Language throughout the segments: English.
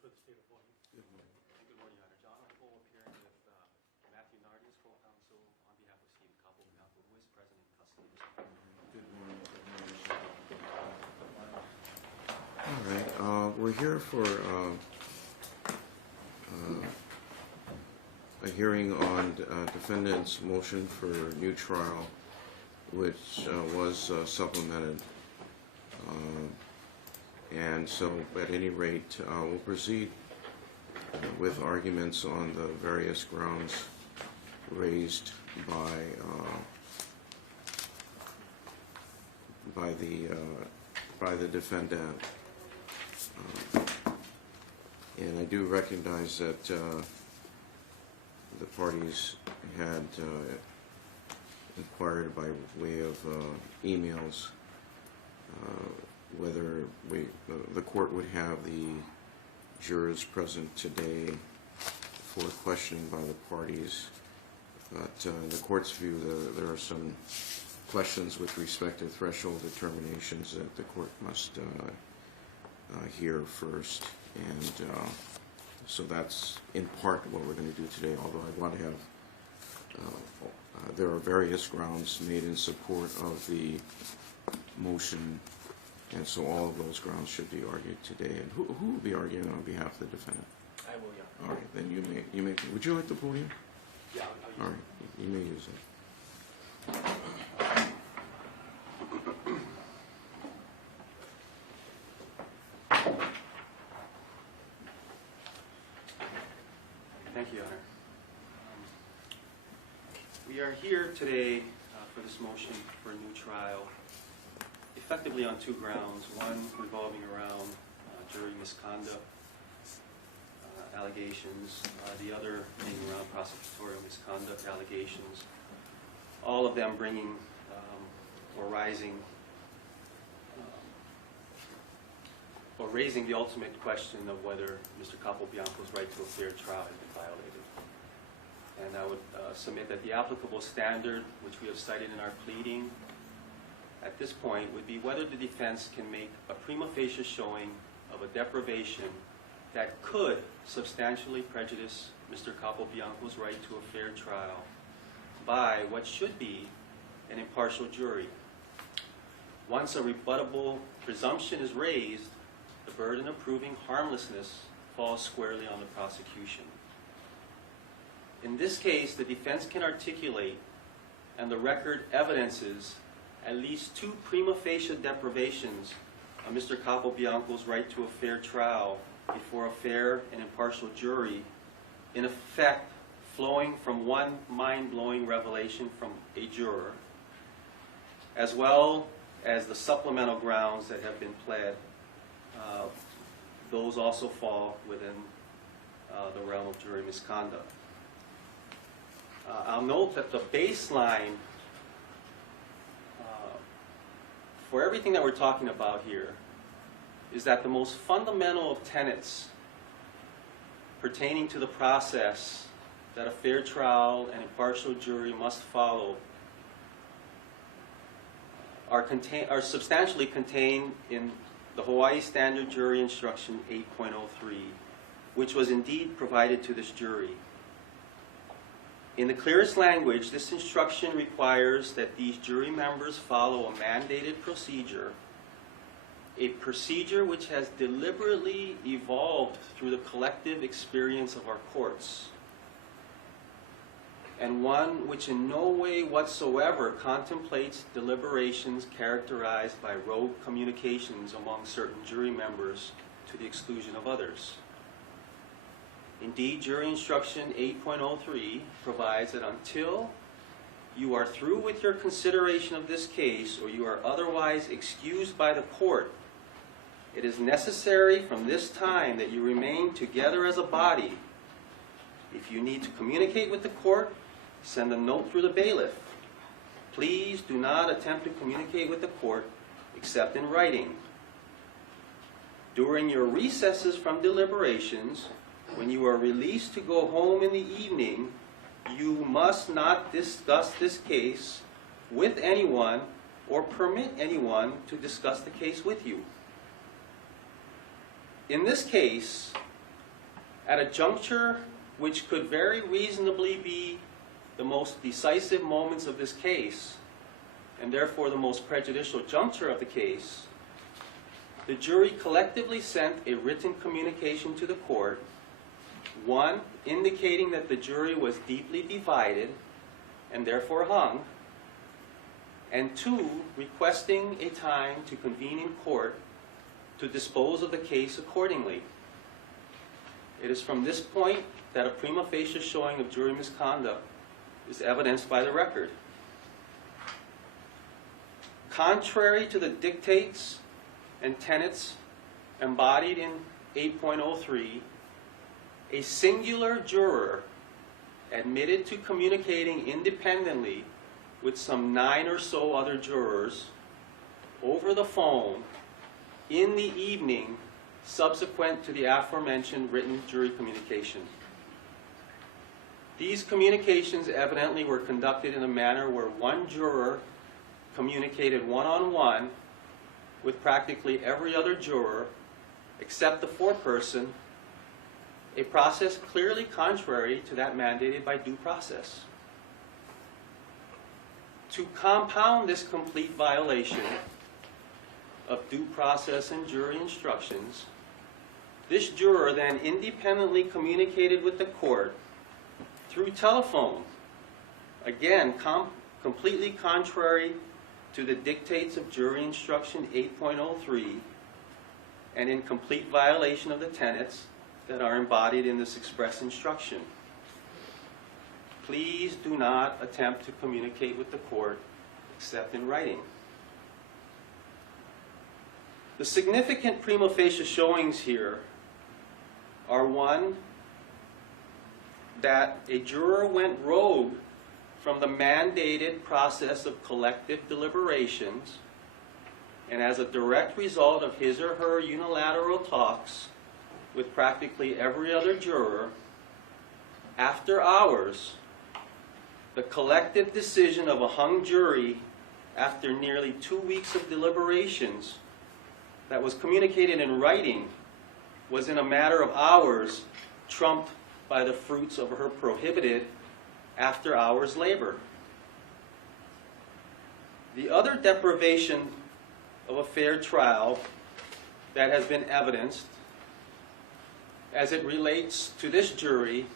for the state of Hawaii. Good morning. Good morning, Your Honor. John Arco appearing with Matthew Nardi as co-counsel on behalf of Stephen Capobianco, who is present in custody. Good morning. All right. We're here for a hearing on defendant's motion for new trial, which was supplemented. And so, at any rate, we'll proceed with arguments on the various grounds raised by the defendant. And I do recognize that the parties had inquired by way of emails whether the court would have the jurors present today for questioning by the parties. But in the court's view, there are some questions with respect to threshold determinations that the court must hear first. And so that's in part what we're going to do today, although I want to have there are various grounds made in support of the motion, and so all of those grounds should be argued today. And who will be arguing on behalf of the defendant? I will, Your Honor. All right, then you may. Would you like the podium? Yeah, I'll All right, you may use it. Thank you, Your Honor. We are here today for this motion for a new trial, effectively on two grounds. One revolving around jury misconduct allegations, the other being around prosecutorial misconduct allegations, all of them bringing or raising the ultimate question of whether Mr. Capobianco's right to a fair trial has been violated. And I would submit that the applicable standard, which we have cited in our pleading at this point, would be whether the defense can make a prima facie showing of a deprivation that could substantially prejudice Mr. Capobianco's right to a fair trial by what should be an impartial jury. Once a rebuttable presumption is raised, the burden of proving harmlessness falls squarely on the prosecution. In this case, the defense can articulate, and the record evidences, at least two prima facie deprivations of Mr. Capobianco's right to a fair trial before a fair and impartial jury, in effect flowing from one mind-blowing revelation from a juror, as well as the supplemental grounds that have been pled. Those also fall within the realm of jury misconduct. I'll note that the baseline for everything that we're talking about here is that the most fundamental of tenets pertaining to the process that a fair trial and impartial jury must follow are substantially contained in the Hawaii Standard Jury Instruction 8.03, which was indeed provided to this jury. In the clearest language, this instruction requires that these jury members follow a mandated procedure, a procedure which has deliberately evolved through the collective experience of our courts, and one which in no way whatsoever contemplates deliberations characterized by rogue communications among certain jury members to the exclusion of others. Indeed, Jury Instruction 8.03 provides that until you are through with your consideration of this case or you are otherwise excused by the court, it is necessary from this time that you remain together as a body. If you need to communicate with the court, send a note through the bailiff. Please do not attempt to communicate with the court except in writing. During your recesses from deliberations, when you are released to go home in the evening, you must not discuss this case with anyone or permit anyone to discuss the case with you. In this case, at a juncture which could very reasonably be the most decisive moments of this case, and therefore the most prejudicial juncture of the case, the jury collectively sent a written communication to the court, one, indicating that the jury was deeply divided and therefore hung, and two, requesting a time to convene in court to dispose of the case accordingly. It is from this point that a prima facie showing of jury misconduct is evidenced by the record. Contrary to the dictates and tenets embodied in 8.03, a singular juror admitted to communicating independently with some 9 or so other jurors over the phone in the evening subsequent to the aforementioned written jury communication. These communications evidently were conducted in a manner where one juror communicated one-on-one with practically every other juror except the foreperson, a process clearly contrary to that mandated by due process. To compound this complete violation of due process and jury instructions, this juror then independently communicated with the court through telephone, again completely contrary to the dictates of jury instruction 8.03 and in complete violation of the tenets that are embodied in this express instruction. Please do not attempt to communicate with the court except in writing. The significant prima facie showings here are one, that a juror went rogue from the mandated process of collective deliberations, and as a direct result of his or her unilateral talks with practically every other juror, after hours, the collective decision of a hung jury after nearly 2 weeks of deliberations that was communicated in writing was in a matter of hours trumped by the fruits of her prohibited after-hours labor. The other deprivation of a fair trial that has been evidenced as it relates to this jury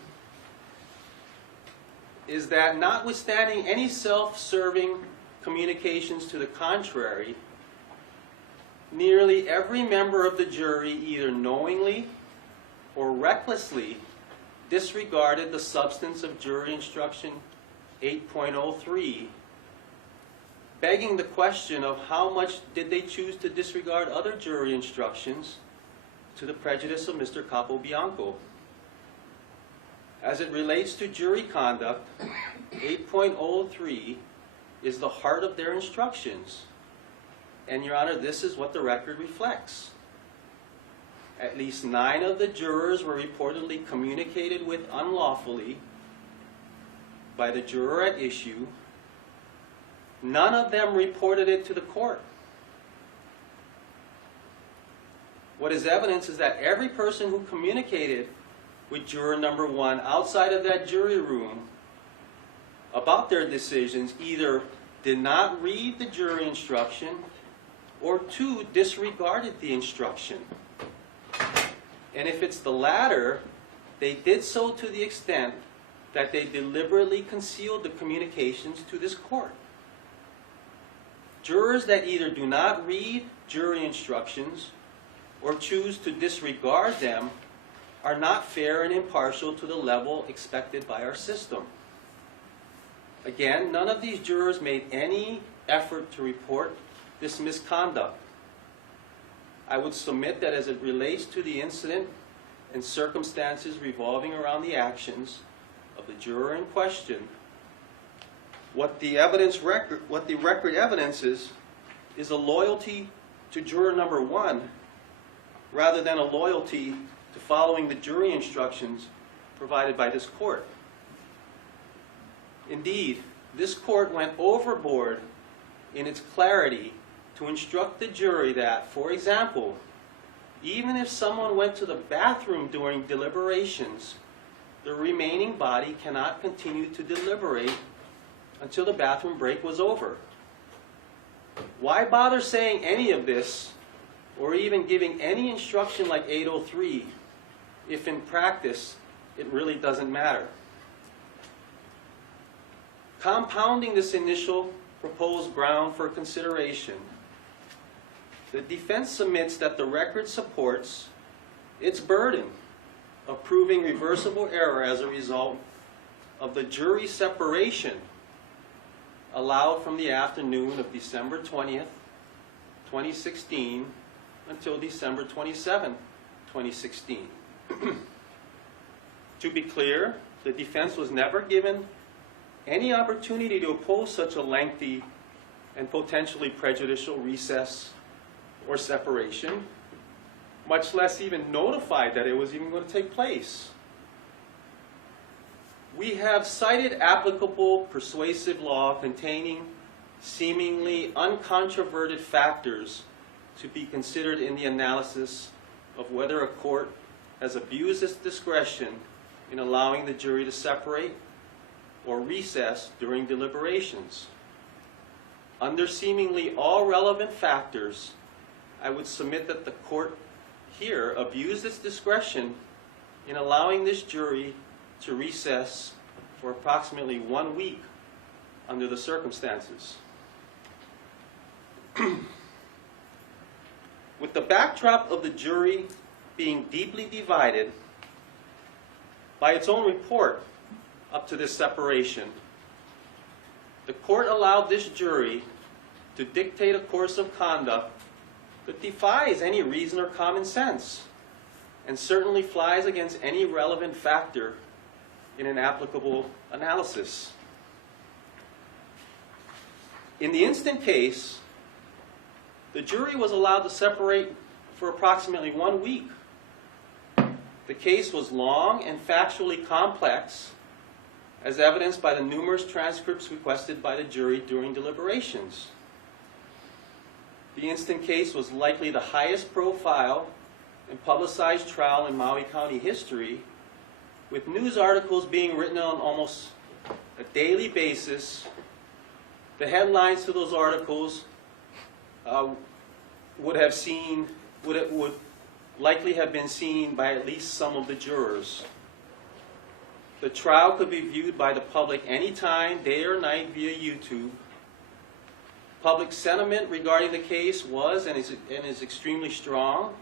is that notwithstanding any self-serving communications to the contrary, nearly every member of the jury either knowingly or recklessly disregarded the substance of jury instruction 8.03, begging the question of how much did they choose to disregard other jury instructions to the prejudice of Mr. Capobianco. As it relates to jury conduct, 8.03 is the heart of their instructions. And, Your Honor, this is what the record reflects. At least 9 of the jurors were reportedly communicated with unlawfully by the juror at issue. None of them reported it to the court. What is evidence is that every person who communicated with juror number 1 outside of that jury room about their decisions either did not read the jury instruction or 2, disregarded the instruction. And if it's the latter, they did so to the extent that they deliberately concealed the communications to this court. Jurors that either do not read jury instructions or choose to disregard them are not fair and impartial to the level expected by our system. Again, none of these jurors made any effort to report this misconduct. I would submit that as it relates to the incident and circumstances revolving around the actions of the juror in question, what the record evidences is a loyalty to juror number 1 rather than a loyalty to following the jury instructions provided by this court. Indeed, this court went overboard in its clarity to instruct the jury that, for example, even if someone went to the bathroom during deliberations, the remaining body cannot continue to deliberate until the bathroom break was over. Why bother saying any of this, or even giving any instruction like 803, if in practice it really doesn't matter? Compounding this initial proposed ground for consideration, the defense submits that the record supports its burden of proving reversible error as a result of the jury separation allowed from the afternoon of December 20th, 2016 until December 27, 2016. To be clear, the defense was never given any opportunity to oppose such a lengthy and potentially prejudicial recess or separation, much less even notified that it was even going to take place. We have cited applicable persuasive law containing seemingly uncontroverted factors to be considered in the analysis of whether a court has abused its discretion in allowing the jury to separate or recess during deliberations. Under seemingly all relevant factors, I would submit that the court here abused its discretion in allowing this jury to recess for approximately 1 week under the circumstances. With the backdrop of the jury being deeply divided by its own report up to this separation, the court allowed this jury to dictate a course of conduct that defies any reason or common sense, and certainly flies against any relevant factor in an applicable analysis. In the instant case, the jury was allowed to separate for approximately 1 week. The case was long and factually complex, as evidenced by the numerous transcripts requested by the jury during deliberations. The instant case was likely the highest profile and publicized trial in Maui County history, with news articles being written on almost a daily basis. The headlines to those articles would likely have been seen by at least some of the jurors. The trial could be viewed by the public anytime, day or night, via YouTube. Public sentiment regarding the case was and is extremely strong,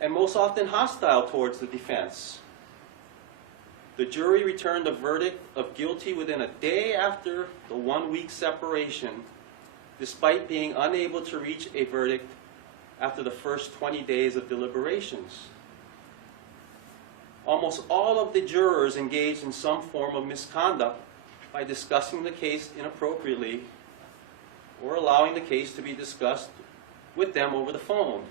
and most often hostile towards the defense. The jury returned a verdict of guilty within a day after the 1 week separation, despite being unable to reach a verdict after the first 20 days of deliberations. Almost all of the jurors engaged in some form of misconduct by discussing the case inappropriately or allowing the case to be discussed with them over the phone.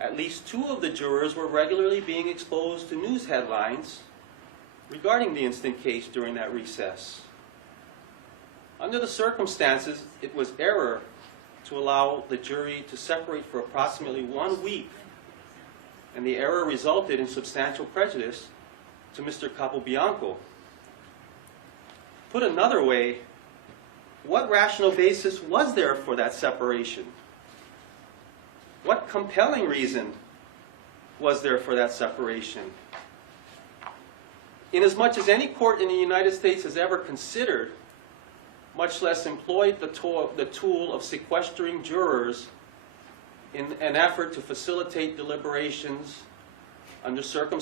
At least 2 of the jurors were regularly being exposed to news headlines regarding the instant case during that recess. Under the circumstances, it was error to allow the jury to separate for approximately 1 week, and the error resulted in substantial prejudice to Mr. Capobianco. Put another way, what rational basis was there for that separation? What compelling reason was there for that separation? Inasmuch as any court in the United States has ever considered, much less employed the tool of sequestering jurors in an effort to facilitate deliberations under certain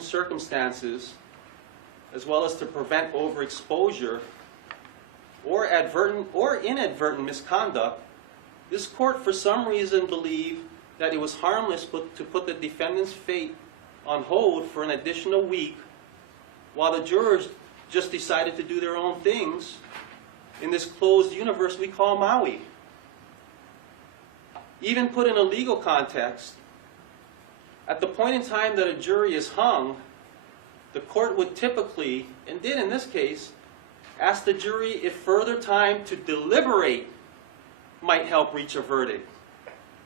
circumstances, as well as to prevent overexposure or inadvertent misconduct, this court for some reason believed that it was harmless to put the defendant's fate on hold for an additional week while the jurors just decided to do their own things in this closed universe we call Maui. Even put in a legal context, at the point in time that a jury is hung, the court would typically, and did in this case, ask the jury if further time to deliberate might help reach a verdict.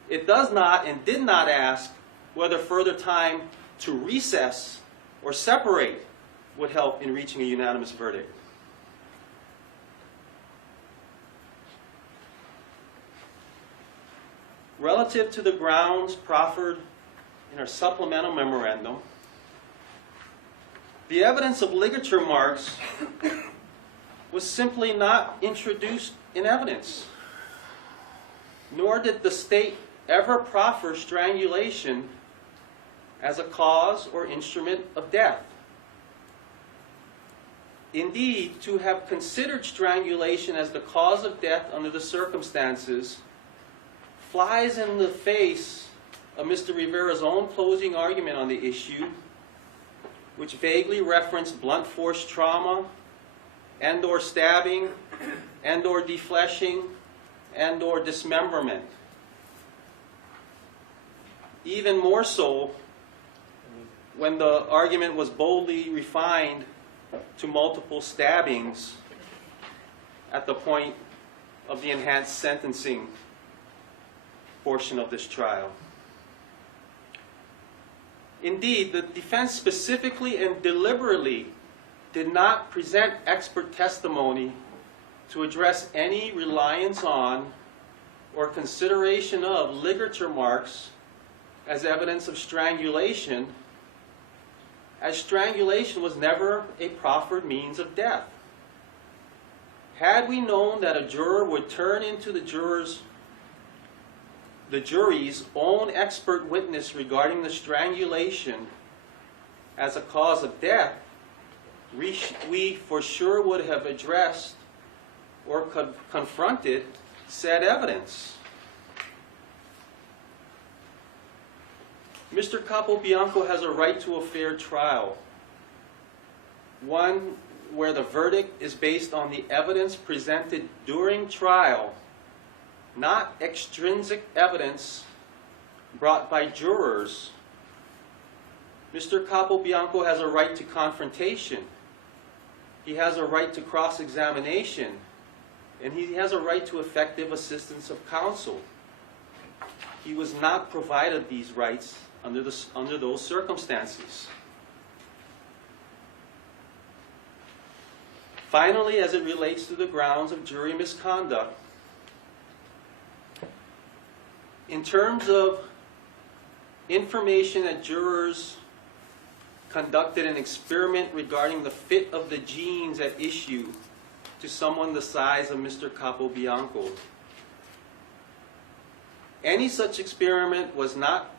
It does not and did not ask whether further time to recess or separate would help in reaching a unanimous verdict. Relative to the grounds proffered in our supplemental memorandum, the evidence of ligature marks was simply not introduced in evidence, nor did the state ever proffer strangulation as a cause or instrument of death. Indeed, to have considered strangulation as the cause of death under the circumstances flies in the face of Mr. Rivera's own closing argument on the issue, which vaguely referenced blunt force trauma and/or stabbing and/or defleshing and/or dismemberment. Even more so when the argument was boldly refined to multiple stabbings at the point of the enhanced sentencing portion of this trial. Indeed, the defense specifically and deliberately did not present expert testimony to address any reliance on or consideration of ligature marks as evidence of strangulation, as strangulation was never a proffered means of death. Had we known that a juror would turn into the jury's own expert witness regarding the strangulation as a cause of death, we for sure would have addressed or confronted said evidence. Mr. Capobianco has a right to a fair trial, one where the verdict is based on the evidence presented during trial, not extrinsic evidence brought by jurors. Mr. Capobianco has a right to confrontation. He has a right to cross-examination, and he has a right to effective assistance of counsel. He was not provided these rights under those circumstances. Finally, as it relates to the grounds of jury misconduct, in terms of information that jurors conducted an experiment regarding the fit of the genes at issue to someone the size of Mr. Capobianco, any such experiment was not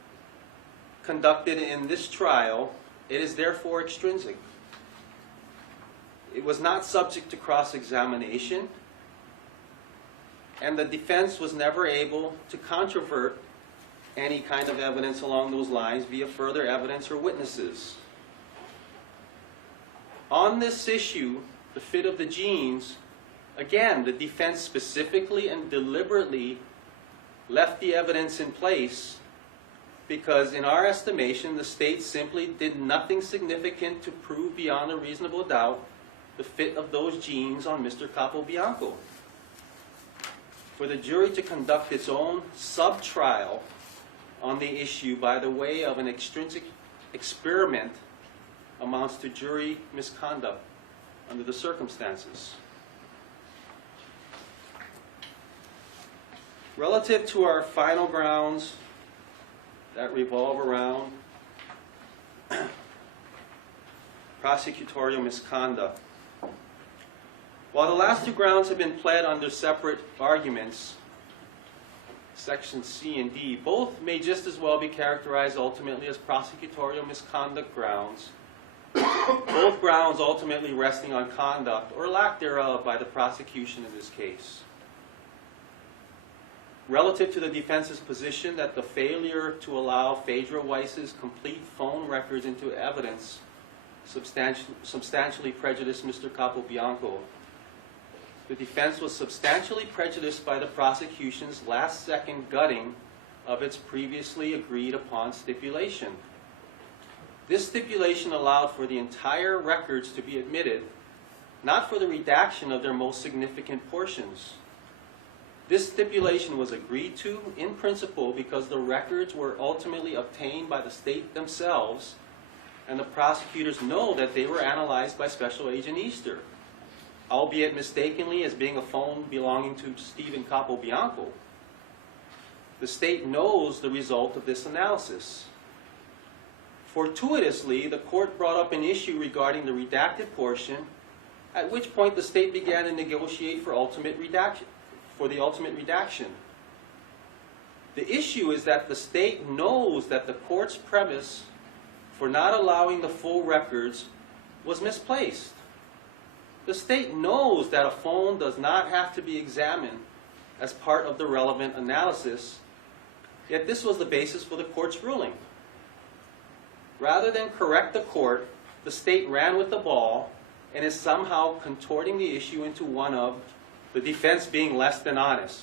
conducted in this trial. It is therefore extrinsic. It was not subject to cross-examination, and the defense was never able to controvert any kind of evidence along those lines via further evidence or witnesses. On this issue, the fit of the genes, again, the defense specifically and deliberately left the evidence in place because, in our estimation, the state simply did nothing significant to prove beyond a reasonable doubt the fit of those genes on Mr. Capobianco. For the jury to conduct its own sub-trial on the issue by the way of an extrinsic experiment amounts to jury misconduct under the circumstances. Relative to our final grounds that revolve around prosecutorial misconduct, while the last two grounds have been pled under separate arguments, Sections C and D, both may just as well be characterized ultimately as prosecutorial misconduct grounds, both grounds ultimately resting on conduct or lack thereof by the prosecution in this case. Relative to the defense's position that the failure to allow Phaedra Weiss's complete phone records into evidence substantially prejudiced Mr. Capobianco, the defense was substantially prejudiced by the prosecution's last-second gutting of its previously agreed-upon stipulation. This stipulation allowed for the entire records to be admitted, not for the redaction of their most significant portions. This stipulation was agreed to in principle because the records were ultimately obtained by the state themselves, and the prosecutors know that they were analyzed by Special Agent Easter, albeit mistakenly as being a phone belonging to Stephen Capobianco. The state knows the result of this analysis. Fortuitously, the court brought up an issue regarding the redacted portion, at which point the state began to negotiate for the ultimate redaction. The issue is that the state knows that the court's premise for not allowing the full records was misplaced. The state knows that a phone does not have to be examined as part of the relevant analysis, yet this was the basis for the court's ruling. Rather than correct the court, the state ran with the ball and is somehow contorting the issue into one of the defense being less than honest.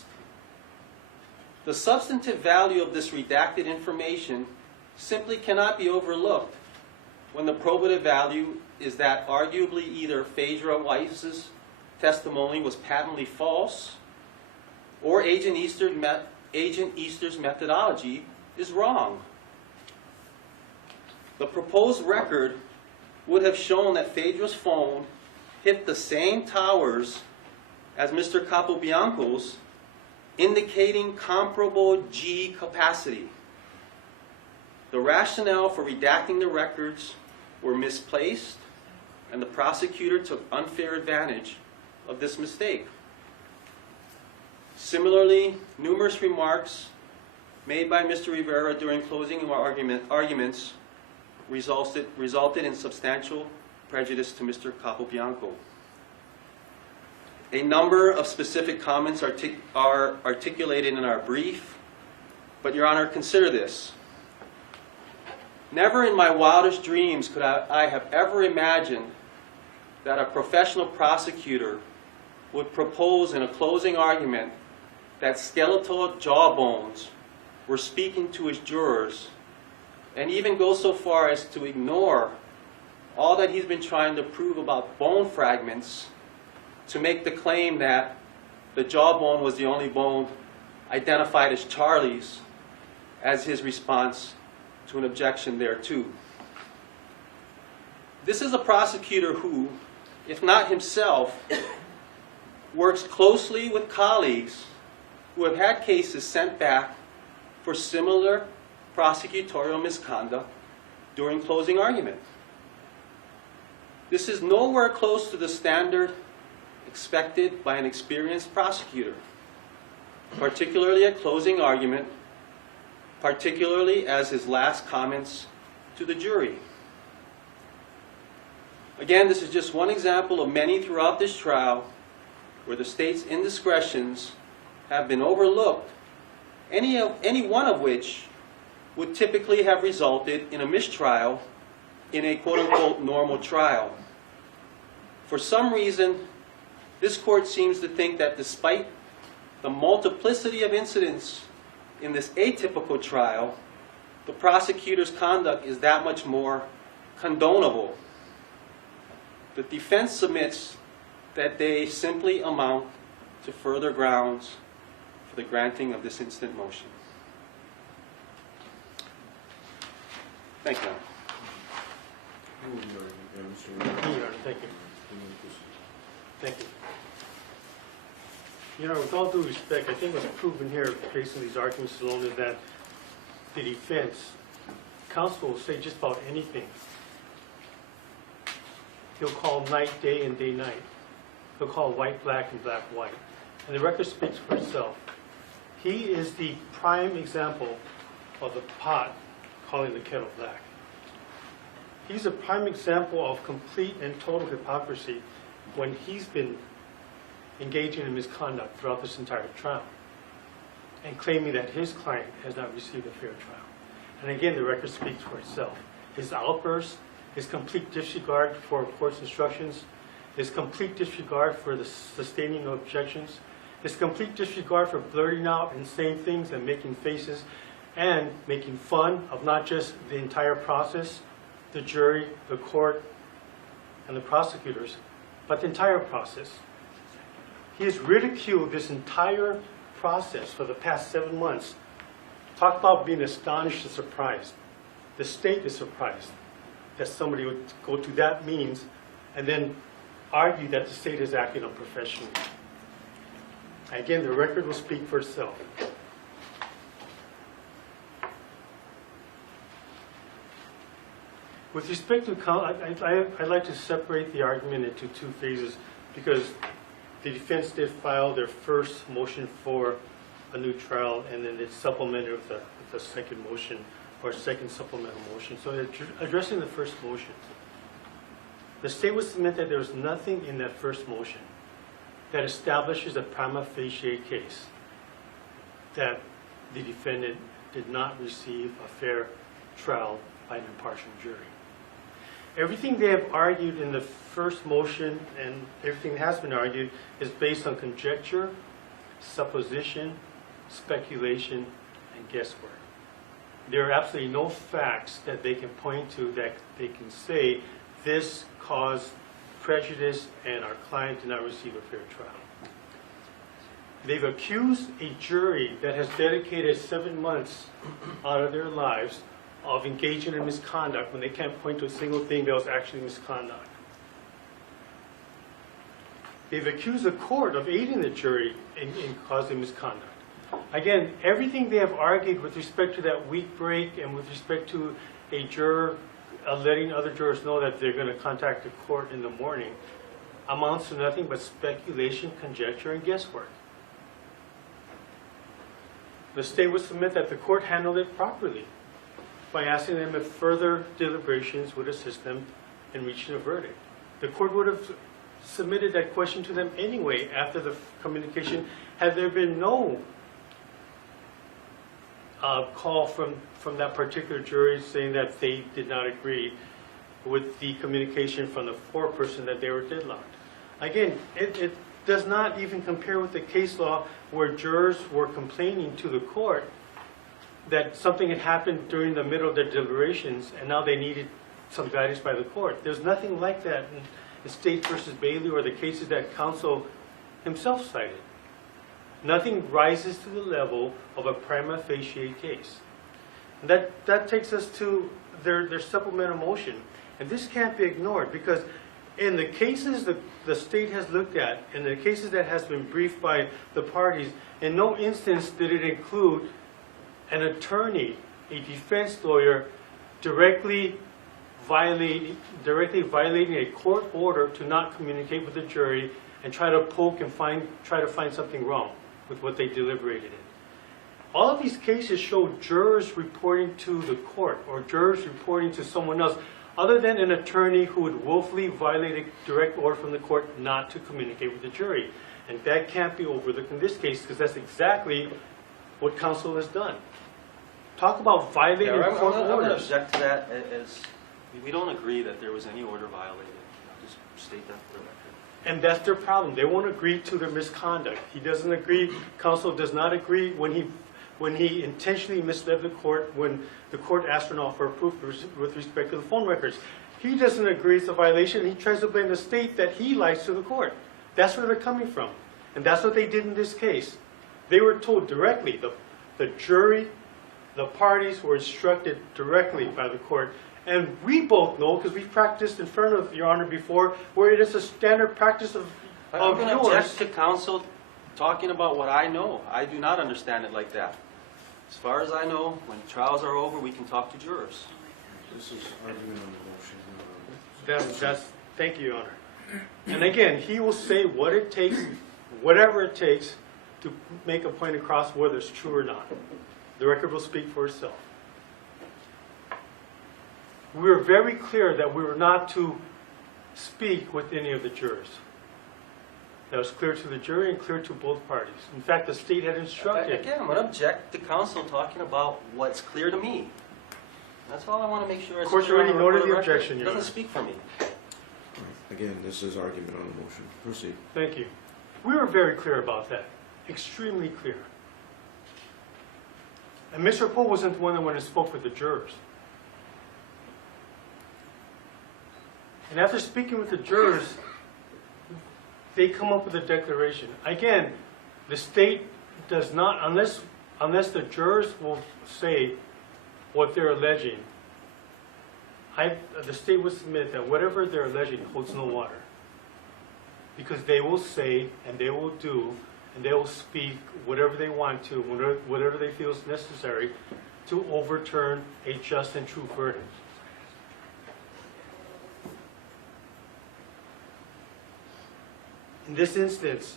The substantive value of this redacted information simply cannot be overlooked when the probative value is that arguably either Phaedra Weiss's testimony was patently false or Agent Easter's methodology is wrong. The proposed record would have shown that Phaedra's phone hit the same towers as Mr. Capobianco's, indicating comparable G capacity. The rationale for redacting the records were misplaced, and the prosecutor took unfair advantage of this mistake. Similarly, numerous remarks made by Mr. Rivera during closing arguments resulted in substantial prejudice to Mr. Capobianco. A number of specific comments are articulated in our brief, but Your Honor, consider this. Never in my wildest dreams could I have ever imagined that a professional prosecutor would propose in a closing argument that skeletal jawbones were speaking to his jurors, and even go so far as to ignore all that he's been trying to prove about bone fragments to make the claim that the jawbone was the only bone identified as Charlie's as his response to an objection thereto. This is a prosecutor who, if not himself, works closely with colleagues who have had cases sent back for similar prosecutorial misconduct during closing argument. This is nowhere close to the standard expected by an experienced prosecutor, particularly at closing argument, particularly as his last comments to the jury. Again, this is just one example of many throughout this trial where the state's indiscretions have been overlooked, any one of which would typically have resulted in a mistrial in a quote-unquote normal trial. For some reason, this court seems to think that despite the multiplicity of incidents in this atypical trial, the prosecutor's conduct is that much more condonable. The defense submits that they simply amount to further grounds for the granting of this instant motion. Thank you. Thank you. Thank you. You know, with all due respect, I think what's proven here based on these arguments alone is that the defense counsel will say just about anything. He'll call night day and day night. He'll call white black and black white. And the record speaks for itself. He is the prime example of the pot calling the kettle black. He's a prime example of complete and total hypocrisy when he's been engaging in misconduct throughout this entire trial and claiming that his client has not received a fair trial. And again, the record speaks for itself. His outbursts, his complete disregard for court's instructions, his complete disregard for the sustaining of objections, his complete disregard for blurting out and saying things and making faces and making fun of not just the entire process, the jury, the court, and the prosecutors, but the entire process. He has ridiculed this entire process for the past 7 months. Talk about being astonished and surprised. The state is surprised that somebody would go to that means and then argue that the state is acting unprofessionally. Again, the record will speak for itself. With respect to, I'd like to separate the argument into two phases because the defense did file their first motion for a new trial and then it's supplemented with the second motion or second supplemental motion. So addressing the first motion, the state would submit that there was nothing in that first motion that establishes a prima facie case that the defendant did not receive a fair trial by an impartial jury. Everything they have argued in the first motion and everything that has been argued is based on conjecture, supposition, speculation, and guesswork. There are absolutely no facts that they can point to that they can say this caused prejudice and our client did not receive a fair trial. They've accused a jury that has dedicated 7 months out of their lives of engaging in misconduct when they can't point to a single thing that was actually misconduct. They've accused the court of aiding the jury in causing misconduct. Again, everything they have argued with respect to that week break and with respect to a juror letting other jurors know that they're going to contact the court in the morning amounts to nothing but speculation, conjecture, and guesswork. The state would submit that the court handled it properly by asking them if further deliberations would assist them in reaching a verdict. The court would have submitted that question to them anyway after the communication had there been no call from that particular jury saying that they did not agree with the communication from the foreperson that they were deadlocked. Again, it does not even compare with the case law where jurors were complaining to the court that something had happened during the middle of their deliberations and now they needed some guidance by the court. There's nothing like that in State versus Bailey or the cases that counsel himself cited. Nothing rises to the level of a prima facie case. And that takes us to their supplemental motion. And this can't be ignored because in the cases the state has looked at, in the cases that has been briefed by the parties, in no instance did it include an attorney, a defense lawyer, directly violating a court order to not communicate with the jury and try to poke and try to find something wrong with what they deliberated in. All of these cases show jurors reporting to the court or jurors reporting to someone else other than an attorney who would willfully violate a direct order from the court not to communicate with the jury. And that can't be overlooked in this case because that's exactly what counsel has done. Talk about violating court orders. I'm going to object to that as we don't agree that there was any order violated. I'll just state that for the record. And that's their problem. They won't agree to their misconduct. He doesn't agree, counsel does not agree when he intentionally misled the court when the court asked for an offer of proof with respect to the phone records. He doesn't agree it's a violation. He tries to blame the state that he lies to the court. That's where they're coming from. And that's what they did in this case. They were told directly, the jury, the parties were instructed directly by the court. And we both know, because we've practiced in front of Your Honor before, where it is a standard practice of I'm going to yours. object to counsel talking about what I know. I do not understand it like that. As far as I know, when trials are over, we can talk to jurors. This is argument on the motion. Thank you, Your Honor. And again, he will say what it takes, whatever it takes, to make a point across whether it's true or not. The record will speak for itself. We were very clear that we were not to speak with any of the jurors. That was clear to the jury and clear to both parties. In fact, the state had instructed. Again, I'm going to object to counsel talking about what's clear to me. That's all I want to make sure. Of course, you already noted the objection, It Your Honor. doesn't speak for me. Again, this is argument on the motion. Proceed. Thank you. We were very clear about that. Extremely clear. And Mr. Poe wasn't the one that went and spoke with the jurors. And after speaking with the jurors, they come up with a declaration. Again, the state does not, unless the jurors will say what they're alleging, the state would submit that whatever they're alleging holds no water. Because they will say, and they will do, and they will speak whatever they want to, whatever they feel is necessary to overturn a just and true verdict. In this instance,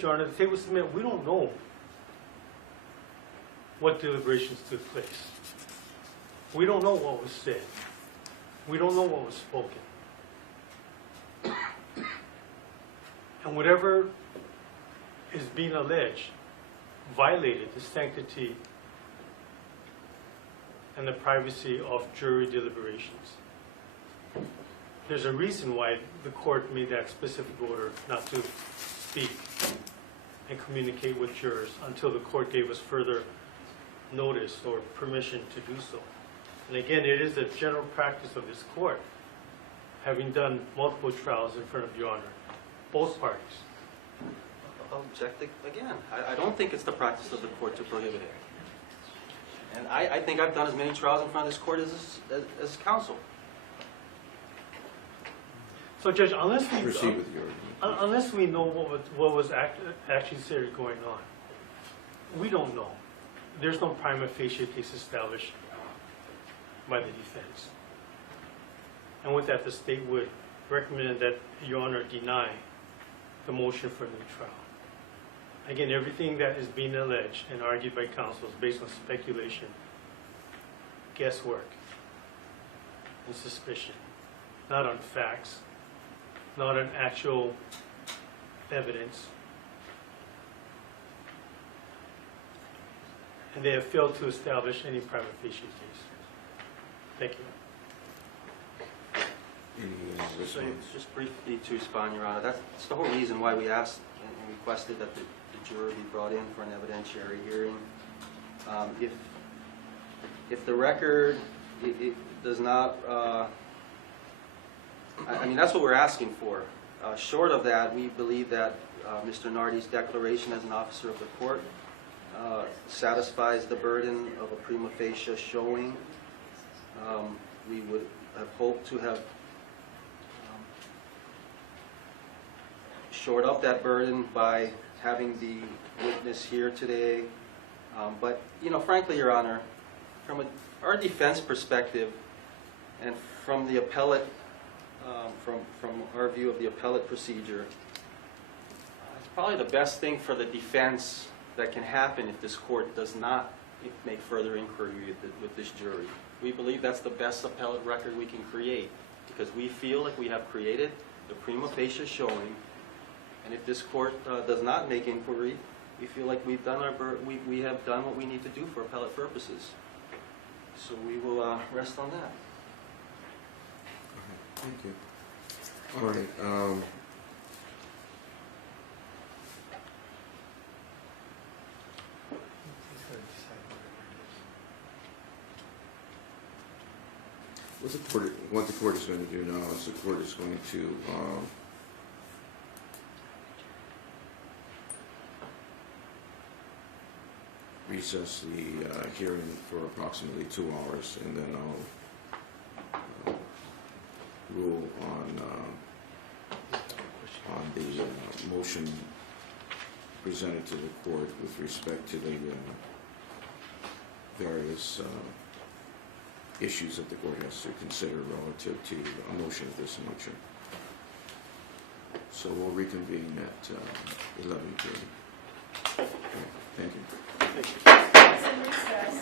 Your Honor, the state will submit, we don't know what deliberations took place. We don't know what was said. We don't know what was spoken. And whatever is being alleged violated the sanctity and the privacy of jury deliberations. There's a reason why the court made that specific order not to speak and communicate with jurors until the court gave us further notice or permission to do so. And again, it is a general practice of this court, having done multiple trials in front of Your Honor, both parties. Object again. I don't think it's the practice of the court to prohibit it. And I think I've done as many trials in front of this court as counsel. So, Judge, unless we Proceed with your argument. unless we know what was actually said going on, we don't know. There's no prima facie case established by the defense. And with that, the state would recommend that Your Honor deny the motion for a new trial. Again, everything that is being alleged and argued by counsel is based on speculation, guesswork, and suspicion, not on facts, not on actual evidence. And they have failed to establish any prima facie case. Thank you. Any So response? just briefly to respond, Your Honor, that's the whole reason why we asked and requested that the juror be brought in for an evidentiary hearing. If the record it does not, I mean, that's what we're asking for. Short of that, we believe that Mr. Nardi's declaration as an officer of the court satisfies the burden of a prima facie showing. We would have hoped to have shored up that burden by having the witness here today. But, you know, frankly, Your Honor, from our defense perspective and from the appellate, from our view of the appellate procedure, it's probably the best thing for the defense that can happen if this court does not make further inquiry with this jury. We believe that's the best appellate record we can create because we feel like we have created the prima facie showing. And if this court does not make inquiry, we feel like we've done we have done what we need to do for appellate purposes. So we will rest on that. Thank you. All right. What the court is going to do now is the court is going to recess the hearing for approximately 2 hours, and then I'll rule on the motion presented to the court with respect to the various issues that the court has to consider relative to a motion of this nature. So we'll reconvene at 11:30. Thank you. It's in recess.